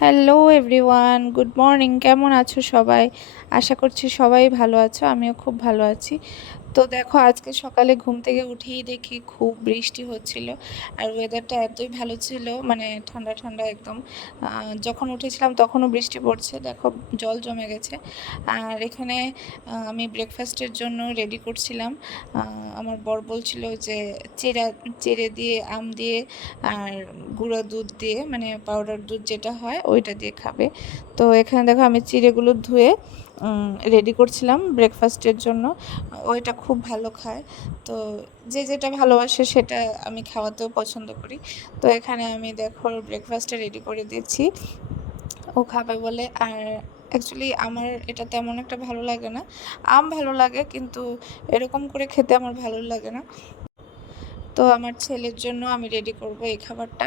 Hello everyone, good morning. কেমন আছো সবাই? আশা করছি সবাই ভালো আছো, আমিও খুব ভালো আছি। তো দেখো, আজকে সকালে ঘুম থেকে উঠেই দেখি খুব বৃষ্টি হচ্ছিল। আর ওয়েদারটা এতই ভালো ছিল, মানে ঠান্ডা ঠান্ডা একদম। যখন উঠেছিলাম তখনও বৃষ্টি পড়ছে, দেখো জল জমে গেছে। আর এখানে আমি ব্রেকফাস্টের জন্য রেডি করছিলাম। আমার বর বলছিল যে চিড়ে দিয়ে, আম দিয়ে আর গুঁড়ো দুধ দিয়ে, মানে পাউডার দুধ যেটা হয় ওইটা দিয়ে খাবে। তো এখানে দেখো আমি চিড়েগুলো ধুয়ে রেডি করছিলাম ব্রেকফাস্টের জন্য। ওইটা খুব ভালো খায়, তো যে যেটা ভালোবাসে সেটা আমি খাওয়াতেও পছন্দ করি। তো এখানে আমি দেখো ব্রেকফাস্টটা রেডি করে দিচ্ছি ও খাবে বলে। আর অ্যাকচুয়ালি আমার এটা তেমন একটা ভালো লাগে না। আম ভালো লাগে, কিন্তু এরকম করে খেতে আমার ভালো লাগে না। তো আমার ছেলের জন্য আমি রেডি করব এই খাবারটা।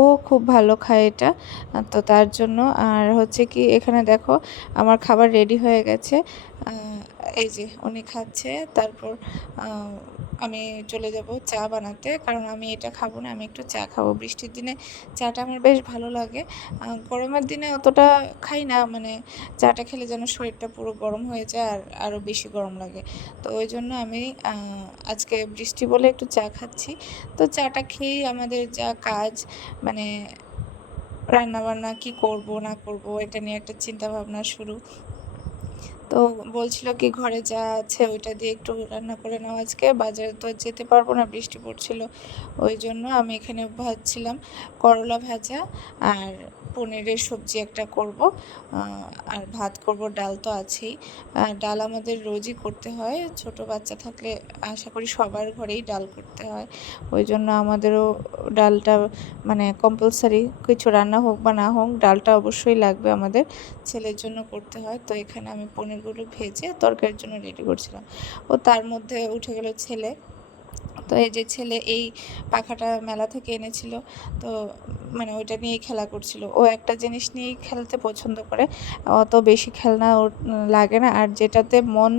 ও খুব ভালো খায় এটা, তো তার জন্য। আর হচ্ছে কি, এখানে দেখো আমার খাবার রেডি হয়ে গেছে। এই যে উনি খাচ্ছে, তারপর আমি চলে যাব চা বানাতে, কারণ আমি এটা খাবো না, আমি একটু চা খাবো। বৃষ্টির দিনে চাটা আমার বেশ ভালো লাগে। গরমের দিনে অতটা খাই না, মানে চাটা খেলে যেন শরীরটা পুরো গরম হয়ে যায় আর আরও বেশি গরম লাগে। তো ওই জন্য আমি আজকে বৃষ্টি বলে একটু চা খাচ্ছি। তো চাটা খেয়েই আমাদের যা কাজ, মানে রান্নাবান্না কি করব না করব এটা নিয়ে একটা চিন্তা ভাবনা শুরু। তো বলছিল কি, ঘরে যা আছে ওইটা দিয়ে একটু রান্না করে নাও, আজকে বাজারে তো আর যেতে পারবো না, বৃষ্টি পড়ছিল। ওই জন্য আমি এখানে ভাজছিলাম করলা ভাজা আর পনিরের সবজি একটা করব, আর ভাত করব, ডাল তো আছেই। ডাল আমাদের রোজই করতে হয়, ছোট বাচ্চা থাকলে আশা করি সবার ঘরেই ডাল করতে হয়। ওই জন্য আমাদেরও ডালটা মানে কম্পালসারি, কিছু রান্না হোক বা না হোক ডালটা অবশ্যই লাগবে আমাদের, ছেলের জন্য করতে হয়। তো এখানে আমি পনিরগুলো ভেজে তরকারির জন্য রেডি করছিলাম। ও তার মধ্যে উঠে গেল ছেলে। তো এই যে ছেলে এই পাখাটা মেলা থেকে এনেছিল, তো মানে ওইটা নিয়েই খেলা করছিল। ও একটা জিনিস নিয়েই খেলতে পছন্দ করে, অত বেশি খেলনা ওর লাগে না, আর যেটাতে মন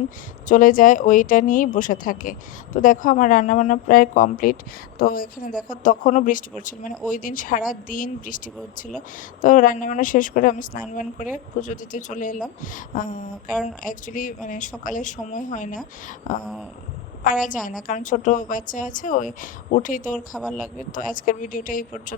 চলে যায় ওইটা নিয়েই বসে থাকে। তো দেখো আমার রান্নাবান্না প্রায় কমপ্লিট। তো এখানে দেখো তখনও বৃষ্টি পড়ছিল, মানে ওই দিন সারা দিন বৃষ্টি পড়ছিল। তো রান্নাবান্না শেষ করে আমি স্নান বান করে পুজো দিতে চলে এলাম, কারণ অ্যাকচুয়ালি মানে সকালে সময় হয় না, পারা যায় না, কারণ ছোট বাচ্চা আছে, ওই উঠেই তো ওর খাবার লাগবে। তো আজকের ভিডিওটা এই পর্যন্ত।